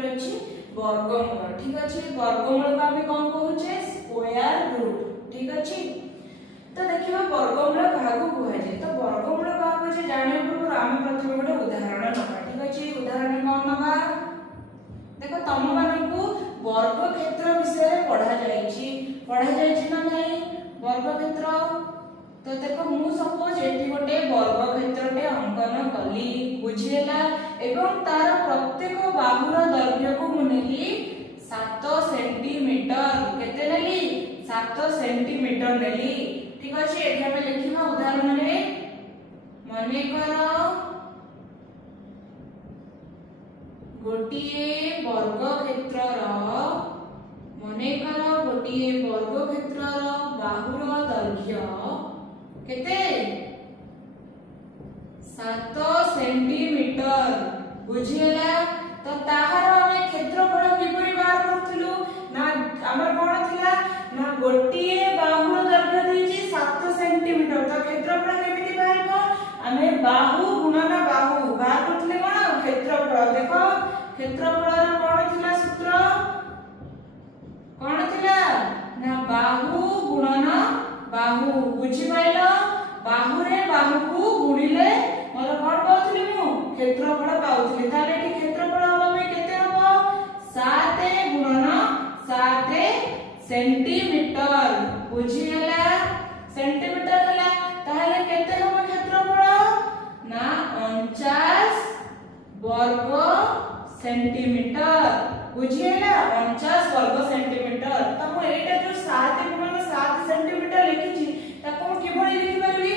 हमर अछि वर्गमूल। ठीक अछि, वर्गमूल को हम कोन कहूचे स्क्वायर रूट। ठीक अछि, तो देखिबा वर्गमूल काहाकू कुहा जाय। तो वर्गमूल काहाकू जे जानिया पूर्व हम प्रथम गोटे उदाहरण नबा। ठीक अछि, उदाहरण कोन नबा, देखो तम मानकू वर्ग क्षेत्र विषय पढ़ा जायछि ना नहीं वर्ग क्षेत्र। तो देखो मु सपोज एठी गोटे वर्ग क्षेत्रटे अंकन कली बुझिएला एवं तार प्रत्येक बाहुर दैर्घ्य को मु नेली 7 सेंटीमीटर। केते नेली 7 सेंटीमीटर नेली। ठीक अछि, एठी हम लिखिबा उदाहरण रे मने करो गोटिए वर्ग क्षेत्रर बाहुर दैर्घ्य केते 7 सेंटीमीटर बुझिएला। तो ताहार हम क्षेत्रफल किपरि बाहर करथुलु ना हमर कोन थिला ना गोटिए बाहुर दैर्घ्य देछि 7 सेंटीमीटर। तो क्षेत्रफल केमिति बाहरबो हमें बाहु गुणन बाहु बाहर करथले कोन क्षेत्रफल। देखो क्षेत्रफल कोन थिला सूत्र कोन थिला ना बाहु गुणन बाहु। बुझि पाइलो, बाहु रे बाहु को गुणिले मोर कोन पाउथली मु क्षेत्रफल पाउथली। ताले एठी क्षेत्रफल हबो में केते हबो 7 गुणन 7 सेंटीमीटर। बुझिएला, सेंटीमीटर हला ताले केते हबो क्षेत्रफल ना 49 वर्ग सेंटीमीटर। बुझिएला 49 वर्ग सेंटीमीटर। त मु एटा जो 7 गुणन 7 सेंटीमीटर लिखिछि ताको मु किभଳି लिखि परबी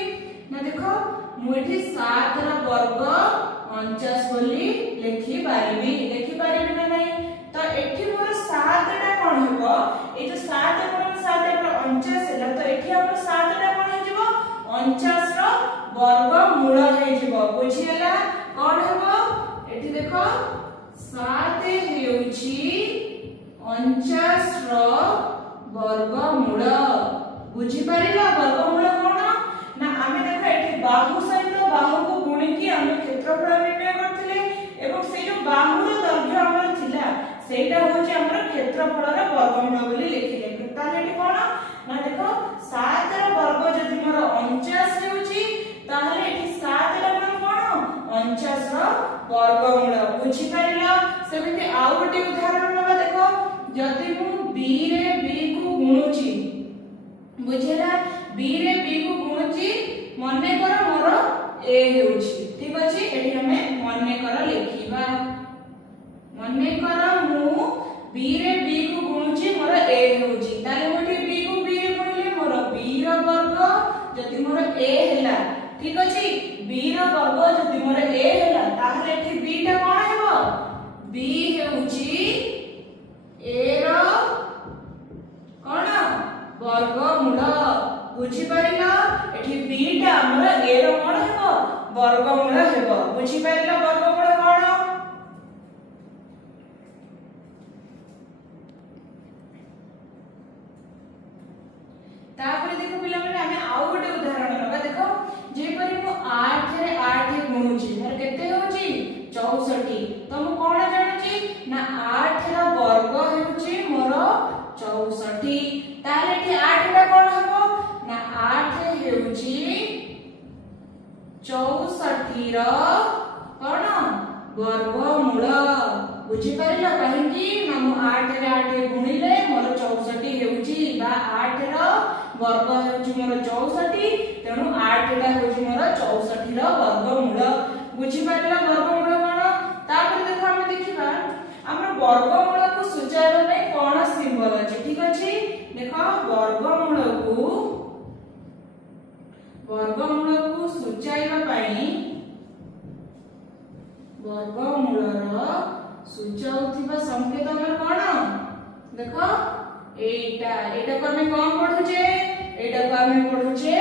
ना देखो मु एठी 7 रा वर्ग 49 बोली लिखि पारिबी ना नहीं। तो एठी मोर 7 टा कोन हेबो ए जो 7 गुणन 7 रा 49 हैला। तो एठी हमर 7 टा कोन हे जिवो 49 रो वर्ग मूल हे जिवो। बुझिएला कोन हेबो एठी देखो 7 हेउछि 49 रो वर्गमूल। बुझि पारिला वर्गमूल कोन ना आमे देखो एठी बाहु सहित बाहु को गुणी की हम क्षेत्रफल निर्णय करथिले एवं से जो बाहुर दैर्घ्य हमर थिला सेटा होछि हमर क्षेत्रफल रो वर्गमूल बोली लिखिले। ताले एठी कोन ना देखो 7 रो वर्ग जदि मोर 49 हेउछि ताहले एठी 7 रो मान कोन 49 रो वर्गमूल। बुझि पारिला। सेमिति आउ गोटे उदाहरण नबा। देखो जदि मु b रे b को गुणुची बुझिला b रे b को गुणुची मने कर मोर a हेउची। ठीक अछि, एठी हमें मने कर लिखिबा। मने कर मु b रे b को गुणुची मोर a हेउची ताले मोठी b को b रे गुणिले मोर b रो वर्ग जदि मोर a हैला। ठीक अछि, b रो वर्ग जदि मोर a हैला ताहले एठी b टा कोन हेबो b हेउची a रो कोन वर्गमूल। बुझि पारिला एठी b टा हमर a रो कोन हेबो वर्गमूल हेबो। बुझि पारिला वर्गमूल कोन। तापर देखो पिला माने हमें आउ गोटे उदाहरण नबा। देखो जे परि मु 8 रे 8 गुणुची मोर केते होची 64। तो मु कोन जानुची ना 8 रा वर्ग हेउची मोर 64। ताले एठी 8 टा कोन हबो ना 8 हेउची 64 रा कोन वर्गमूल। बुझि पारिला काहे कि ना मु 8 रे 8 गुणिले मोर 64 हेउची बा 8 रा वर्ग हेउची मोर 64 तेनु 8 टा हेउची मोर 64 रा वर्गमूल। बुझि पारिला वर्गमूल कोन। तापर देखो हम देखिबा हमर वर्गमूल को सूचाइबा नै कोन सिंबल अछि। ठीक अछि, देखो वर्गमूल को सूचाइबा पई वर्गमूल रो सूचाउथिबा संकेत हमर कोन देखो एटा को हम कोन पढुचे एटा को हम पढुचे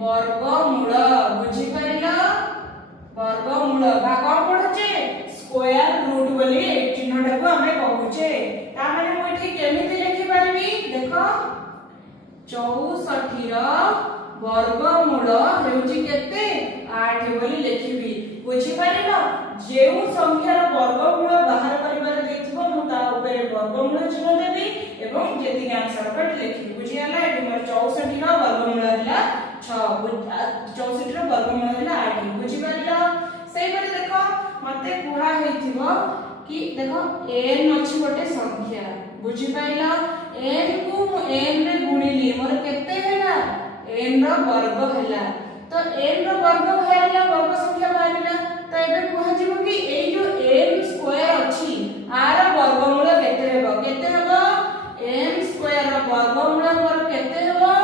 वर्गमूल। बुझि पारिला वर्गमूल बा कोन पढुचे स्क्वायर रूट बोली चिन्हटा को हम कहूचे। ता माने मु एठी केमिति लिखि पारिबी देखो 64 रो वर्गमूल हेउची केते 8 बोली लिखिबी। बुझि पारिलो जेउ संख्यार वर्गमूल बाहर करिबार देथिबो एवं जेति आंसर को लिखि बुझी हला एटी मोर 64 रो वर्गमूल हला 6 64 रो वर्गमूल हला 8 बुझी पारिलो सेही परि देखो मते कुहा हेथिबो कि देखो n अछि गोटे संख्या बुझी पाइलो n को n रे गुणिली मोर केते हैला n रो वर्ग हैला तो n रो वर्ग बाहरिला वर्ग संख्या बाहरिला तो एबे कुहा जिवो कि ए जो n स्क्वायर अछि आर वर्गमूल केते हेबो n स्क्वायर रो वर्गमूल मोर केते हेबो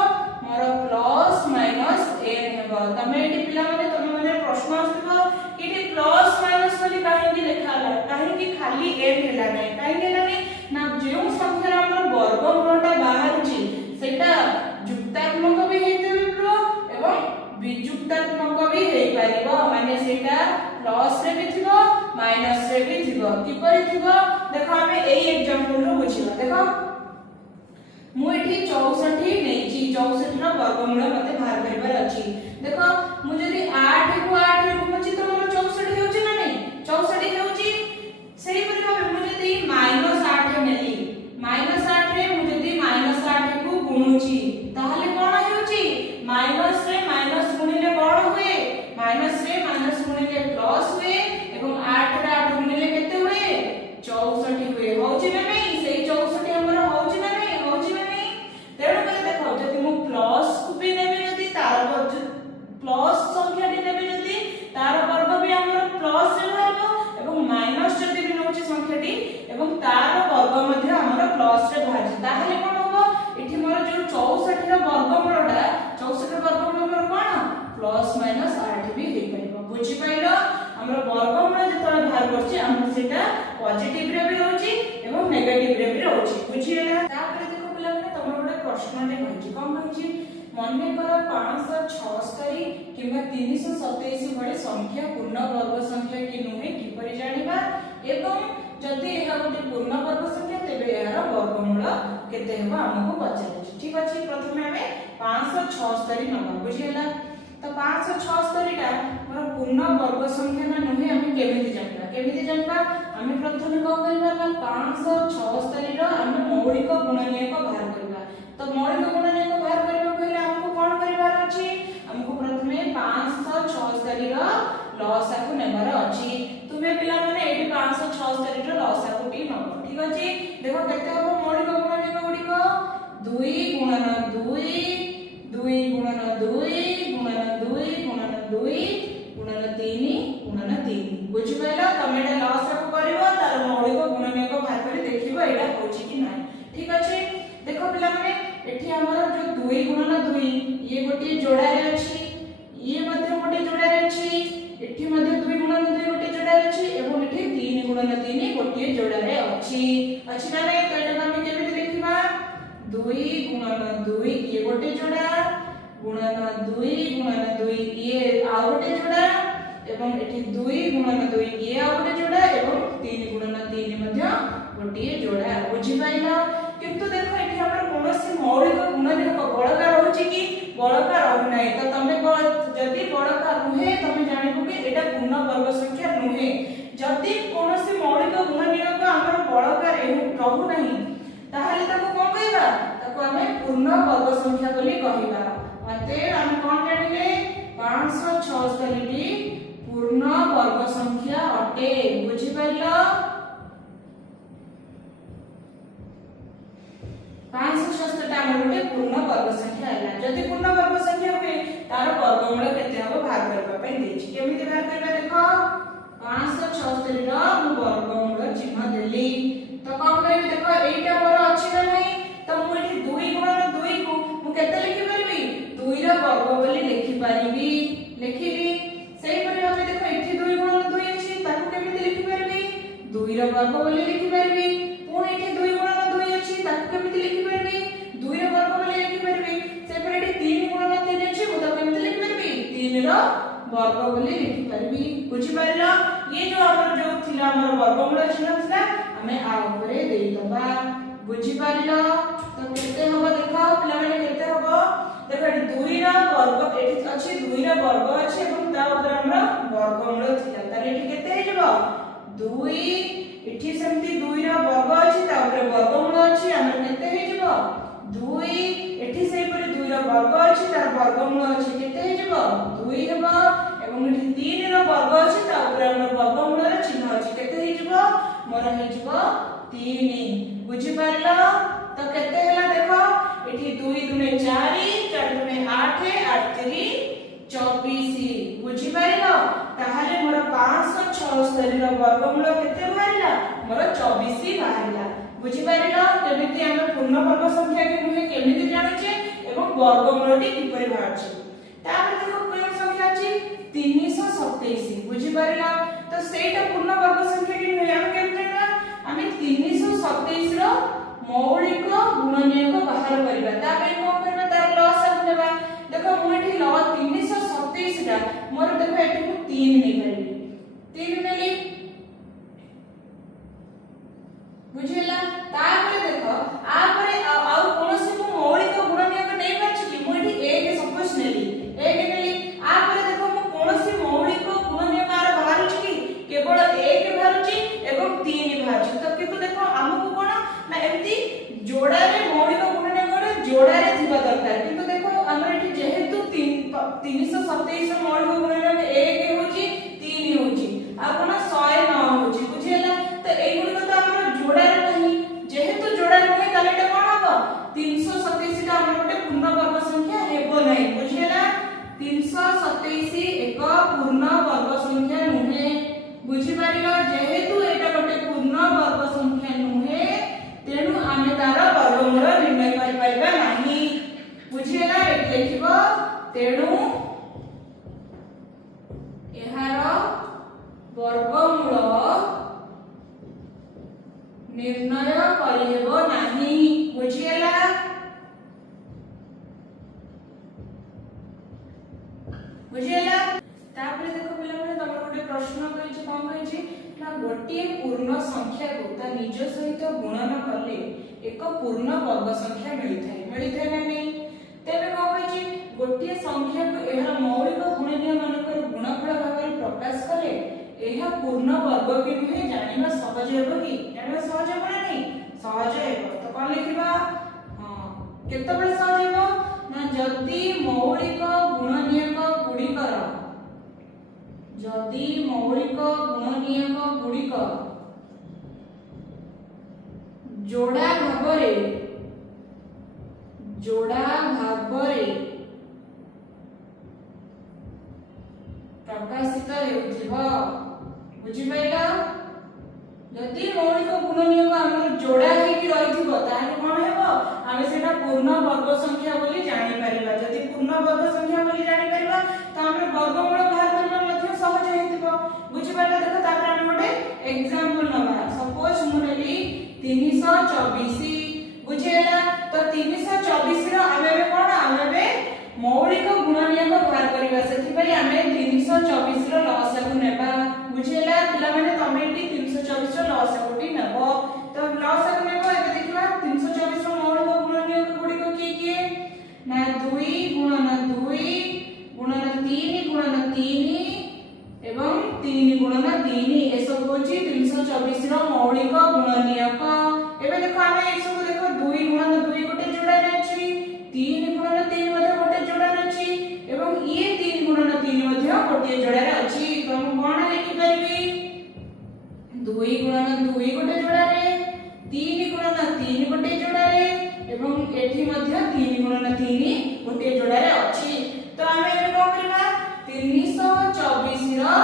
मोर प्लस माइनस n हेबो तमे एटी पिला माने प्रश्न आसबो कि एटी प्लस माइनस वाली काहे कि लिखाला काहे कि खाली n हेला नै काहे हेला नै ना जेउ संख्या हमर वर्गमूलटा बाहरची सेटा जुक्तात्मक भी हेतबो एवं विजुक्तात्मक भी हेई पारिबो माने सेटा प्लस रे भी थिबो माइनस रे भी थिबो किपरि थिबो देखो हमें एई एग्जांपल रो बुझिबा देखो मु एठी 64 नेची 64 रो वर्गमूल मते बाहर करबार अछि देखो मु जदी 8 को 8 रे गुणछि त मोर 64 हेउची ना नै 64 हेउची सेही परि भाबे मु जदी -8 नेली -8 रे मु जदी -8 को गुणुची ताहाले कोन हेउची माइनस रे माइनस गुणिले कोन हुए माइनस रे माइनस गुणिले प्लस हुए एवं 8 रे 8 गुणिले केते हुए 64 हुए होची ना नै सेही 64 हमर होची ना नै होची ना नै तेणु करे देखो जदी मु प्लस को भी नेबे जदी तार प्लस संख्या दी नेबे जदी तार वर्ग भी हमर प्लस रे रहबो एवं माइनस जदी भी नउची संख्या दी एवं तार वर्ग मध्ये हमर प्लस रे बाहर ताहाले कोन होबो एठी मोर जो 64 रो वर्गमूलटा 64 रो वर्गमूल मोर कोन प्लस माइनस 8 भी हेई परिबो बुझी पाइलो हमर वर्गमूल जेतरा बाहर करछि हम सेटा पॉजिटिव रे भी रहउची एवं नेगेटिव रे भी रहउची बुझी गेला तापर देखो पिला माने तमर गोटे प्रश्न ने कहछि कोन कहछि मने कर 576 किबा 327 भले संख्या पूर्ण वर्ग संख्या कि नुहे किपरि जानिबा एवं जदि एहा गोटे पूर्ण वर्ग संख्या तेबे एहार वर्गमूल केते हेबा हमकु पचारछि ठीक अछि प्रथमे हमें 576 नंबर बुझियला तो 576 टा मोर पूर्ण वर्ग संख्या ना नुहे हम केमिति जानबा हम प्रथमे को करबा 576 रो हम मौलिक गुणनीयक बाहर करबा तो मौलिक गुणनीयक बाहर करबा कहले हमकु कोन करबार अछि हमकु प्रथमे 576 रो लसागु नेबार अछि तुमे पिला माने एटी 576 रो लसागु टी नंबर ठीक अछि देखो केते हो मौलिक गुणनीयक गुडी को 2 गुणन 2 2 गुणन 2 गुणन 2 गुणन 2 गुणन 3 गुणन 3 बुझि पाइलो तमे एटा लसागु करिवो तार मौलिक गुणनीयक बाहर करी देखिबो एटा होछि कि नै ठीक अछि देखो पिला माने एठी हमर जो 2 गुणन 2 ये गोटे जोड़ा रे अछि ये मध्ये गोटे जोड़ा रे अछि एठी मध्ये 2 गुणन 2 गोटे जोड़ा रे अछि एवं एठी 3 गुणन 3 गोटे जोड़ा रे अछि ना नै तो एटा हम केमिति लिखिबा 2 गुणन 2 ये गोटे जोड़ा गुणन 2 गुणन 2 ये आ गोटे जोड़ा एवं एठी 2 गुणन 2 ये आ गोटे जोड़ा एवं 3 गुणन 3 मध्ये गोटे जोड़ा बुझि पाइला किंतु देखो एठी हमर कोनोसी मौलिक गुणनीयक बळका रहउची कि बळका रहउ नै तो तमे जदी बळका रुहे तमे जानिबो कि एटा पूर्ण वर्ग संख्या नुहे जदी कोनोसी मौलिक गुणनीयक हमर बळका रहउ नै ताहाले ताको कोन कहबा ताको हमें पूर्ण वर्ग संख्या बोली कहबा माते हम कोन जानिले 576 टी पूर्ण वर्ग संख्या अटे बुझि पाइलो 576 टा हमर गोटे पूर्ण वर्ग संख्या हैला जदी पूर्ण वर्ग संख्या होबे तार वर्गमूल केते हबो भाग करबा पई देछि केमिति भाग करबा देखो 576 रो मु वर्गमूल चिन्ह देली तो कोन करबी देखो एटा मोर अछि ना नै तो मु एठी 2 गुणन 2 को मु केते लिखि परबी 2 रो वर्ग बोली लिखि परिबी लिखिबी सेही परि हम देखो एठी 2 गुणन 2 अछि ताकू केमिति लिखि परबी 2 रो वर्ग बोली लिखि परबी पुणी एठी 2 गुणन 2 अछि ताकू केमिति लिखि परबी 2 रो वर्ग बोली लिखि परबी से पर एठी 3 गुणन 3 अछि मु तो केमिति लिखि परबी 3 रो वर्ग बोली लिखि परबी बुझि पाइलो ये जो हमर जो थिला हमर वर्गमूल चिन्ह थिला हमें आ ऊपर देई दबा बुझि पाइलो तो केते होबो देखो पिला माने केते होबो देखो एठी 2 रो वर्ग एठी अछि 2 रो वर्ग अछि एवं ता ऊपर हमर वर्गमूल थिला ताले एठी केते हे जबो 2 एठी सेमती 2 रो वर्ग अछि ता ऊपर वर्गमूल अछि हमर केते हे मोर हेजिबो 3 बुझी पारलो तो केते हला देखो एठी 2 दुने 4 4 दुने 8 8 3 24 बुझी पारलो ताहाले मोर 576 रो वर्गमूल केते बाहरिला मोर 24 बाहरिला बुझी पारलो केमिति हम पूर्ण वर्ग संख्या के नुहे केमिति जानुचे एवं वर्गमूलटी किपरि बाहरछि तापर देखो कोन संख्या अछि 327 बुझी पारलो तो सेटा पूर्ण वर्ग संख्या के नुहे हम केमिति जानबा हम 327 रो मौलिक गुणनीयक बाहर करबा ता पे कोन करबा तार लॉस नेबा देखो मु एठी ल 327 टा मोर देखो एठी मु 3 नै करबी 3 नेली बुझिला तापर देखो आ परे आ कोनोसी मु मौलिक गुणनीयक नै पाछि कि मु एठी 1 सपोज नेली 1 नेली आ परे देखो मु कोनोसी मौलिक गुणनीयक आर बाहर छि कि केवल 1 बाहर छि एवं 3 बाहर छि तो किंतु देखो हमकु कोन ना एम्ति जोड़ा रे मौलिक गुणनीयक जोड़ा रे थिबा दरकार किंतु देखो हमर एठी जेहेतु 327 मौलिक गुणनीयक 1 होची 3 होची आ कोन 109 होची बुझिला तो एई गुण तो हमर जोड़ा रे नहीं जेहेतु जोड़ा रे नहीं ताले एटा कोन हबो 327 टा हमर गोटे पूर्ण वर्ग संख्या हेबो नहीं बुझिला 327 एक पूर्ण वर्ग संख्या नुहे बुझि पारिलो जेहेतु एटा गोटे पूर्ण वर्ग संख्या नुहे तेनु आमे तार वर्गमूल निर्णय करि पाइबा नाही बुझिला एट लिखिबो तेनु एहार वर्गमूल निर्णय करिहेबो नाही बुझिला बुझिला तापर देखो पिला माने तमर गोटे प्रश्न कहिछि कोन कहिछि ना गोटे पूर्ण संख्या को ता निज सहित गुणन करले एक पूर्ण वर्ग संख्या मिलिथाय ना नहीं तेबे कोन कहिछि गोटे संख्या को एहर मौलिक गुणनीय मानकर गुणफल भाବରେ प्रकाश कले एहा पूर्ण वर्ग के नुहे जानिबा सहज हेबो कि जानिबा सहज हेबो ना नहीं सहज हेबो तो कोन लिखिबा हां केते बेले सहज हेबो ना जति मौलिक गुणनीयक गुडिकर जदि मौलिक गुणनीयक गुडिक जोड़ा भाबरे प्रकाशित हेउथिबो बुझि पाइला जदि मौलिक गुणनीयक हमर जोड़ा हे कि रहिथिबो ताहे कोन हेबो हम सेटा पूर्ण वर्ग संख्या बोली जानि परिबा जदि पूर्ण वर्ग संख्या बोली जानि परिबा त हमर वर्गमूल बाहर करबा मध्ये सहज हेतिबो बुझि पाइला देखो तापर हम गोटे एग्जांपल नबा सपोज मु नेली 324 बुझेला तो 324 रो हमें कोन हमें मौलिक गुणनीयक बाहर करबा सेति पई हमें 324 रो लसागु नेबा बुझेला पिला माने तमेटी 324 रो लसागुटी नेबो तो लसागु नेबो एबे देखिबा 324 रो मौलिक गुणनीयक गुडी को की ना 2 गुणन 2 गुणन 3 गुणन 3 एवं 3 गुणन 3 ए सब होची 324 रो मौलिक गुणनीयक एबे देखो हमें ए सब देखो 2 गुणन 2 गोटे जोड़ा रे अछि 3 गुणन 3 मध्ये गोटे जोड़ा रे अछि एवं ये 3 गुणन 3 मध्ये गोटे जोड़ा रे अछि तो हम कोन लिखि परबी 2 गुणन 2 गोटे जोड़ा रे 3 गुणन 3 गोटे जोड़ा रे एवं एठी मध्ये 3 गुणन 3 गोटे जोड़ा रे अछि तो हमें एबे कोन करबा 324 रो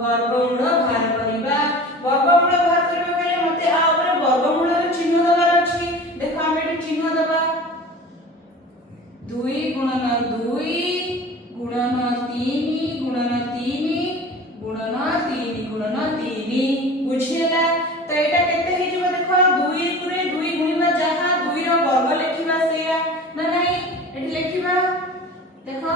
वर्गमूल बाहर करबा वर्गमूल बाहर करबा पहिले मते आ ऊपर वर्गमूल रो चिन्ह दबार अछि देखो हम एठी चिन्ह दबा 2 गुणन 2 गुणन 3 गुणन 3 गुणन 3 गुणन 3 बुझिला तो एटा केते हे जबो देखो 2 पुरे 2 गुणिबा जहा 2 रो वर्ग लिखिबा सेया ना नहीं एठी लिखिबा देखो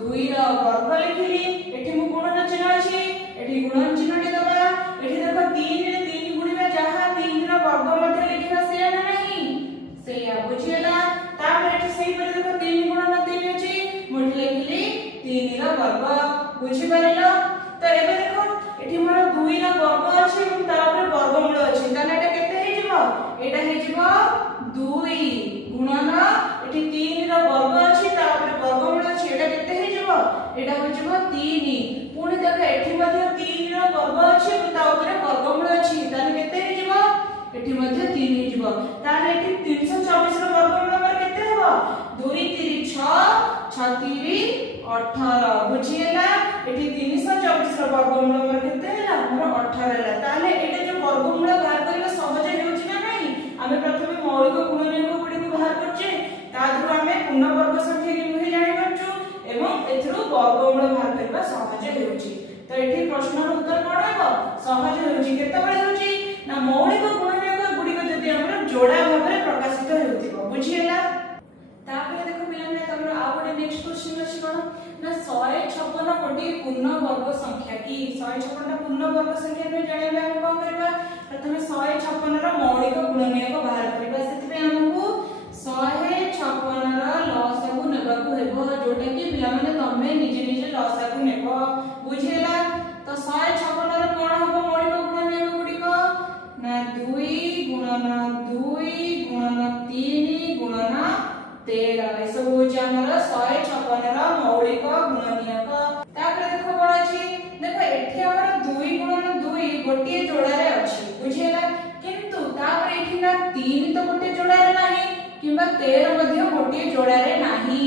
2 रो वर्ग लिखिली एठी मु गुणन चिन्ह अछि एठी गुणन चिन्हटी दबा एठी देखो 3 रे 3 गुणिबा जहा 3 रो वर्ग मध्ये लिखिबा सेया ना नहीं सेया बुझिला तापर एठी सही पर देखो 3 गुणन 3 अछि मुठी लिखिली 3 रो वर्ग बुझि पारिलो तो एबे देखो एठी मोर 2 रो वर्ग अछि এবং तापर वर्गमूल अछि ताने एटा केते हे जिवो एटा हे जिवो 2 गुणन एठी 3 रो वर्ग अछि तापर वर्गमूल अछि एटा केते हे जिवो एटा हो जिवो 3 पुणी देखो एठी मध्ये 3 रो वर्ग अछि ता ऊपर वर्गमूल अछि ताने केते हे जिवो तो एठी प्रश्नर उत्तर कोन हेबो सहज हेउची केतेबेले हेउची ना मौलिक गुणनीयक गुडिक जदि हमर जोड़ा भाबरे प्रकाशित हेउथिबो बुझिएला। तापर देखो पिलाने तमरो आ गोटे नेक्स्ट क्वेश्चन अछि कोन ना 156 गोटी पूर्ण वर्ग संख्या की 156 टा पूर्ण वर्ग संख्या में जानिबा हम कोन करबा प्रथमे 156 रो मौलिक गुणनीयक बाहर करबा सेति हमकु 156 रो लसागु नेबाकू हेबो जोटा कि पिला माने तमे निजे निजे लसागु नेबो बुझिएला। तो 156 रो कोन हबो मौलिक गुणनीयक गुडिको ना 2 गुणन 2 गुणन 3 गुणन 13 एसब होची हमर 156 रो मौलिक गुणनीयक। तापर देखो कोन अछि देखो एठी हमर 2 गुणन 2 गोटिए जोड़ा रे अछि बुझिएला किंतु तापर एठी ना 3 तो गोटिए जोड़ा रे नाही किबा 13 मध्ये गोटिए जोड़ा रे नाही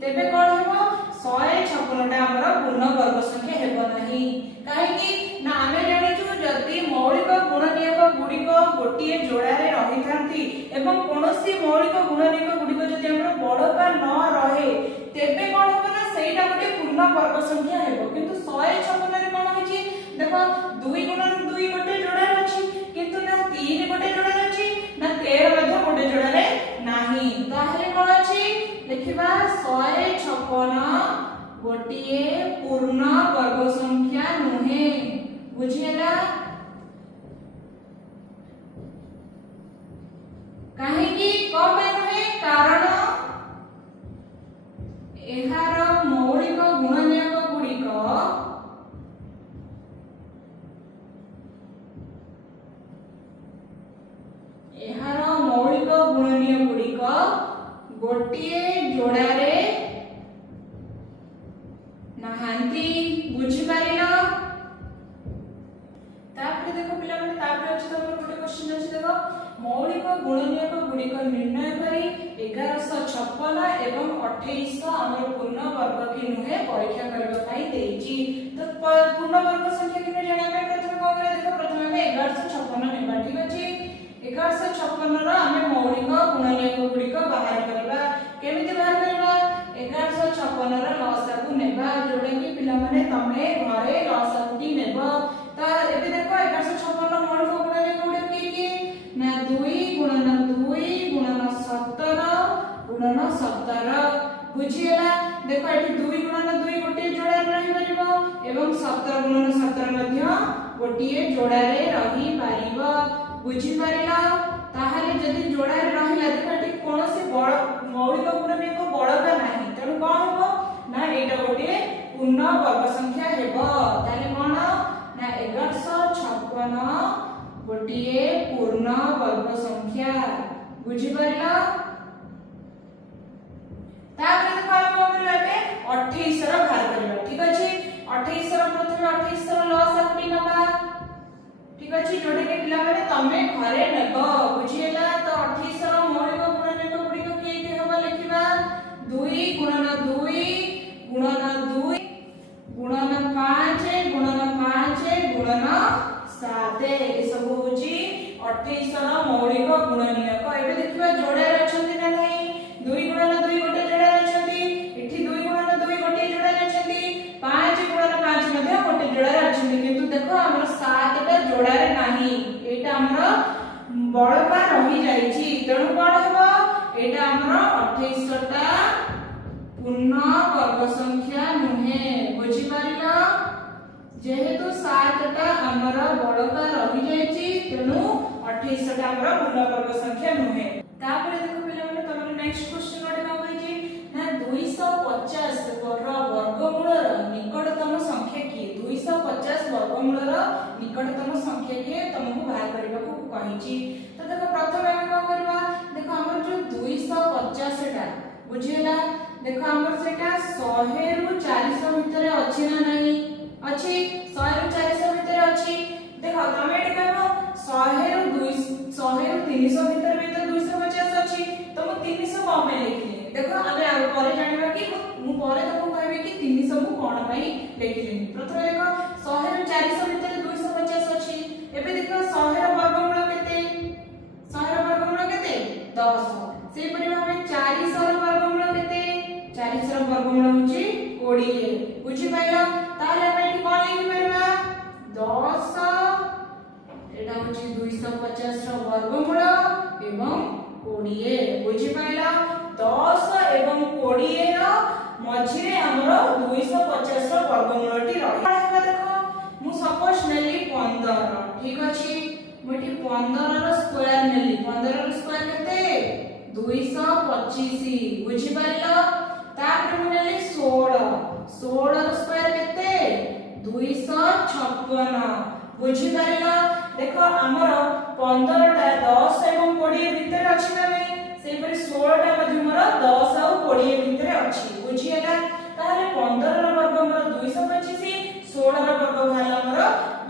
तेबे कोन हेबो 156 टा हमर पूर्ण वर्ग संख्या हेबो नाही काहे कि ना आमे जानिचु जदि मौलिक गुणनीयक गुडिको गोटिए जोड़ा रे रहि थांती एवं कोनोसी मौलिक गुणनीयक गुडिको जदि हमर बड़का न रहे तेबे कोन हेबो ना सेटा गोटे पूर्ण वर्ग संख्या हेबो किंतु 156 रे कोन होची देखो 2 गुणन 2 गोटे जोड़ा रे अछि किंतु ना 3 गोटे जोड़ा रे अछि ना 13 मध्ये गोटे जोड़ा रे नाही ताहले कोन अछि देखिबा 156 गोटिए पूर्ण वर्ग संख्या नुहे बुझिएला। काहे कि कोन पे नुहे कारण एहार मौलिक गुणनीयक गुडिको एहार मौलिक गुणनीयक गुडिको गोटिए जोड़ा रे नहांती बुझी पारिलो। तापर देखो पिला माने तापर अछि तमर गोटे क्वेश्चन अछि देखो मौलिक गुणनीयक गुडिक निर्णय करी 1156 एवं 2800 हमर पूर्ण वर्ग की नुहे परीक्षा करबा पई देछि। तो पूर्ण वर्ग संख्या किने जाना पे प्रथम को करे देखो प्रथम हमें 1156 नेबा ठीक अछि 1156 रो हमें मौलिक गुणनीयक गुडिक बाहर करबा केमिति बाहर करबा 1156 रो लसागु नेबा जोडे कि पिला माने तमे घरे लसागु टी नेबा। तो एबे देखो 1156 रो मौलिक गुणनीयक गुडिक की ना 2 गुणन 2 गुणन 17 गुणन 17 बुझिएला। देखो एठी 2 गुणन 2 गोटे जोड़ा रे रहि परिबो एवं 17 गुणन 17 मध्ये गोटिए जोड़ा रे रहि परिबो बुझी परिला। ताहाले जदि जोड़ा रे रहिला देखो एठी कोनोसी बड़ मौलिक गुणनीयक बड़का नाही तेनु कोन हेबो ना एटा गोटे पूर्ण वर्ग संख्या हेबो ताले कोन ना 1156 गोटिए पूर्ण वर्ग संख्या बुझी परिला। तापर देखो हम कोन करबा बे 28 रो भाग करबा ठीक अछि 28 रो प्रथमे 28 रो लसागु टी नबा ठीक अछि जोडे के पिला माने तमे घरे नेबो बुझिएला। तो 28 रो मौलिक गुणनीयक गुडिक के हबा लिखिबा 2 गुणन 2 गुणन 2 गुणन 5 गुणन 7 ए सब होची 28 रो मौलिक गुणनीयक। एबे देखिबा जोड़ा रे अछंती ना नाही 2 गुणन 2 गोटे जोड़ा रे अछंती एठी 2 गुणन 2 गोटे जोड़ा रे अछंती 5 गुणन 5 मध्ये गोटे जोड़ा रे अछंती किंतु देखो हमर 7 टा जोड़ा रे नाही एटा हमर बळपा रहि जाईची तेणु कोन हेबो एटा हमर 28 टा पूर्ण वर्ग संख्या नुहे बुझी पारिलो जेहेतु 7 टा हमर बळपा रहि जाईची तेणु 28 टा हमर पूर्ण वर्ग संख्या नुहे। तापर देखो पिला माने तमर नेक्स्ट क्वेश्चन ओडे का होईची ना 250 रो वर्गमूल रो निकटतम संख्या की 250 वर्गमूल रो निकटतम संख्या के तुमको बाहर करबा को कहिची। तो देखो प्रथम हम को करबा देखो हमर जो 250 टा बुझिएला देखो हमर सेटा 100 रु 400 भीतर अछि ना नाही अछि 100 रु 400 भीतर अछि देखो तमे एटा कहबो 100 रु 300 भीतर भी तो 250 अछि तो मु 300 को में लिखली देखो हमें आ परे जानिबा कि मु परे तो कहबे कि 300 मु कोन पई लिखली। प्रथम देखो 100 रु 400 भीतर 250 अछि एबे देखो 100 रो वर्गमूल केते 100 रो वर्गमूल केते 10 सेहि परि भाबे 400 रो वर्गमूल केते 400 रो वर्गमूल होची 20 बुझी पाइलो ताले हम एठी कोन लिखि वर्गमूल एवं 20 बुझी पाइला 10 एवं 20 रो मझिरे हमरो 250 रो वर्गमूलटी रही देखो मु सपोज नेली 15 ठीक अछि मुठी 15 रो स्क्वायर नेली 15 रो स्क्वायर केते 225 बुझी पाइला तापर मु नेली 16 रो स्क्वायर केते 256 बुझी पाइला देखो हमर 15 टा 10 एवं 20 भीतर अछि ना नै सेहि पर 16 टा मध्ये मोर 10 और 20 भीतर अछि बुझी एला ताले 15 रो वर्गमूल 225 16 रो वर्ग भाला मोर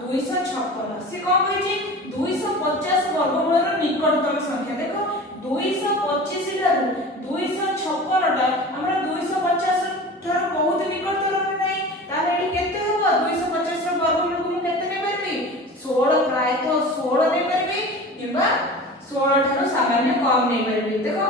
256 से कोन होई छी 250 वर्गमूल रो निकटतम संख्या देखो 225 ठारू 256 टा हमरा 250 ठारू बहुत निकटतम नै ताले एठी केते होबो 250 रो वर्गमूल को केते नै परबी 16 प्राय तो 16 नै परबी किबा 16 ठारू सामान्य कम नै परबी देखो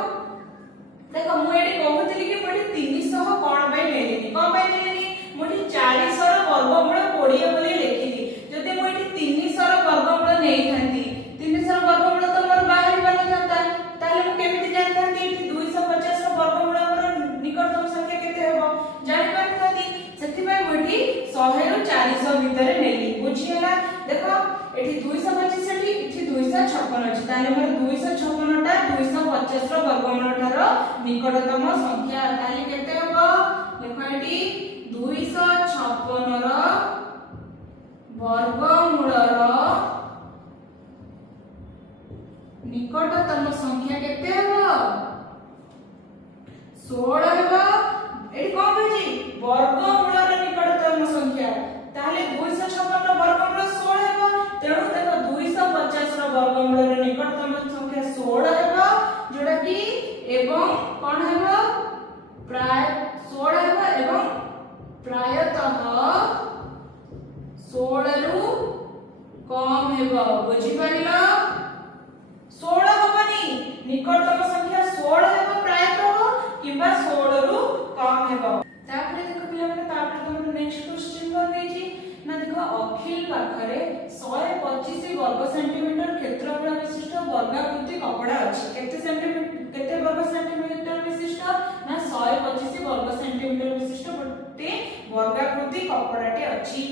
देखो मु एठी कहउतली कि मोठी 300 कोन पय नेलिनी कोन पय नेलिनी मोठी 40 रो वर्गमूल 20 बोली लेखिली जदि मु एठी 300 रो वर्गमूल नै थांती 300 रो वर्गमूल तो मोर बाहरी बन जाता ताले मु केमिति जानथांती एठी 250 रो वर्गमूल मोर निकटतम संख्या केते हेबो जानि पारथांती सेति पय मोठी 100 रो 400 भीतर नेली बुझियला देखो एठी 225 एठी 256 अछि ताले मोर 256 टा 250 रो वर्गमूल ठारो निकटतम संख्या ताले केते हेबो देखो एठी 256 रो वर्गमूल रो निकटतम संख्या केते हेबो 16 हेबो एठी कोन होची वर्गमूल रो निकटतम संख्या ताले 256 रो वर्गमूल 16 हेबो तेणु देखो 250 रो वर्गमूल रो निकटतम संख्या 16 हेबो जोडा कि एवं कोन हेबो प्राय 16 हेबो एवं प्रायतः 16 रु कम हेबो बुझी परिलो 16 होबनी निकटतम संख्या 16 हेबो प्रायतः किबा 16 रु कम हेबो तापरे देखो पिला माने तापरे तुम नेक्स्ट क्वेश्चन कर देछि ना देखो अखिल पाखरे 125 वर्ग सेंटीमीटर क्षेत्रफल विशिष्ट वर्गाकृति कपड़ा अछि केते वर्ग सेंटीमीटर विशिष्ट ना 125 वर्ग सेंटीमीटर विशिष्ट गोटे वर्गाकृति कपड़ाटे अछि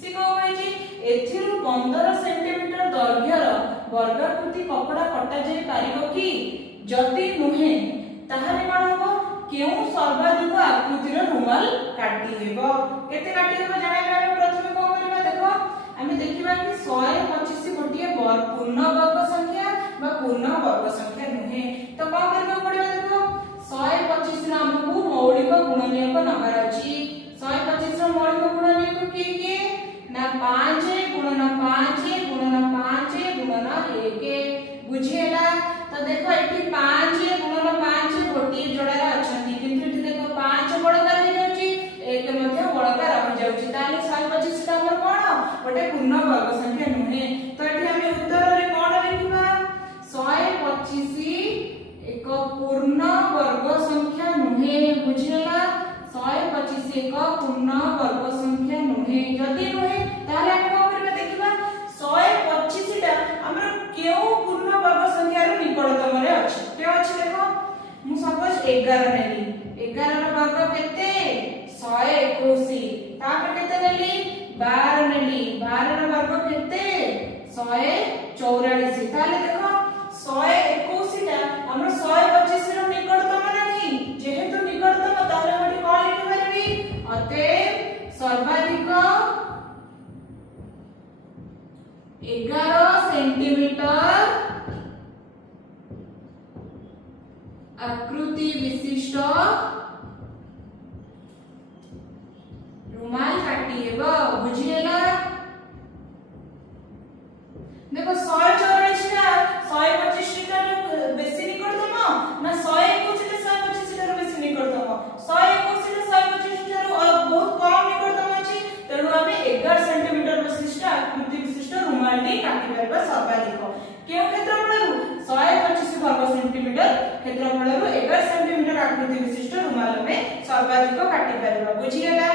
से को होय छी एथिरु 15 सेंटीमीटर दैर्घ्यर वर्गाकृति कपड़ा कटा जाय पारिबो कि जदि नुहे ताहाले कोन होबो केउ सर्वाधिक आकृतिर रुमाल काटी हेबो केते काटी हेबो जानाबे हम प्रथमे को करबा देखो हमें देखिबा कि 125 गोटिए पूर्ण वर्ग संख्या बा पूर्ण वर्ग संख्या नुहे तो को करबा पड़िबा देखो 125 रा हमकु मौलिक गुणनीयक नंबर अछि 125 रा मौलिक गुणनीयक की ना 5 गुणन 5 गुणन 5 गुणन 1 बुझिएला तो देखो एठी 5 गुणन 5 गोटिए जोड़ा अछंती किंतु एठी देखो 5 बड़का रहि जाउची 1 मध्ये बड़का रहि जाउची ताले 125 टा हमर कोन गोटे पूर्ण वर्ग संख्या नुहे तो एठी हम उत्तर रे कोन लिखिबा 125 एक पूर्ण वर्ग संख्या नुहे बुझिएला 125 एक पूर्ण वर्ग संख्या नुहे जदि नुहे ताले हम को करबा देखिबा 125 टा हमर केउ पूर्ण वर्ग संख्या रो निकटतम रे अछि के अछि देखो मु सपोज 11 नेली 11 रो वर्ग केते 121 तापर केते नेली 12 नेली 12 रो वर्ग केते 144 ताले देखो 121 टा हमर 125 रो निकटतम नाही जेहेतु निकटतम ताले मटी कोन लिखि परबी अतएव सर्वाधिक 11 सेंटीमीटर आकृति विशिष्ट रुमाल काटी हेबो बुझिएला देखो 144 टा 125 टा बेसी निकटतम ना 121 टा 125 टा बेसी निकटतम 121 टा 125 टा बहुत कम निकटतम अछि तेणु हमें 11 सेंटीमीटर विशिष्ट आकृति विशिष्ट रुमालटी काटी परबा सर्वाधिक केउ क्षेत्रफल 125 वर्ग सेंटीमीटर क्षेत्रफल 11 सेंटीमीटर आकृति विशिष्ट रुमाल में सर्वाधिक काटी परबा बुझिएला।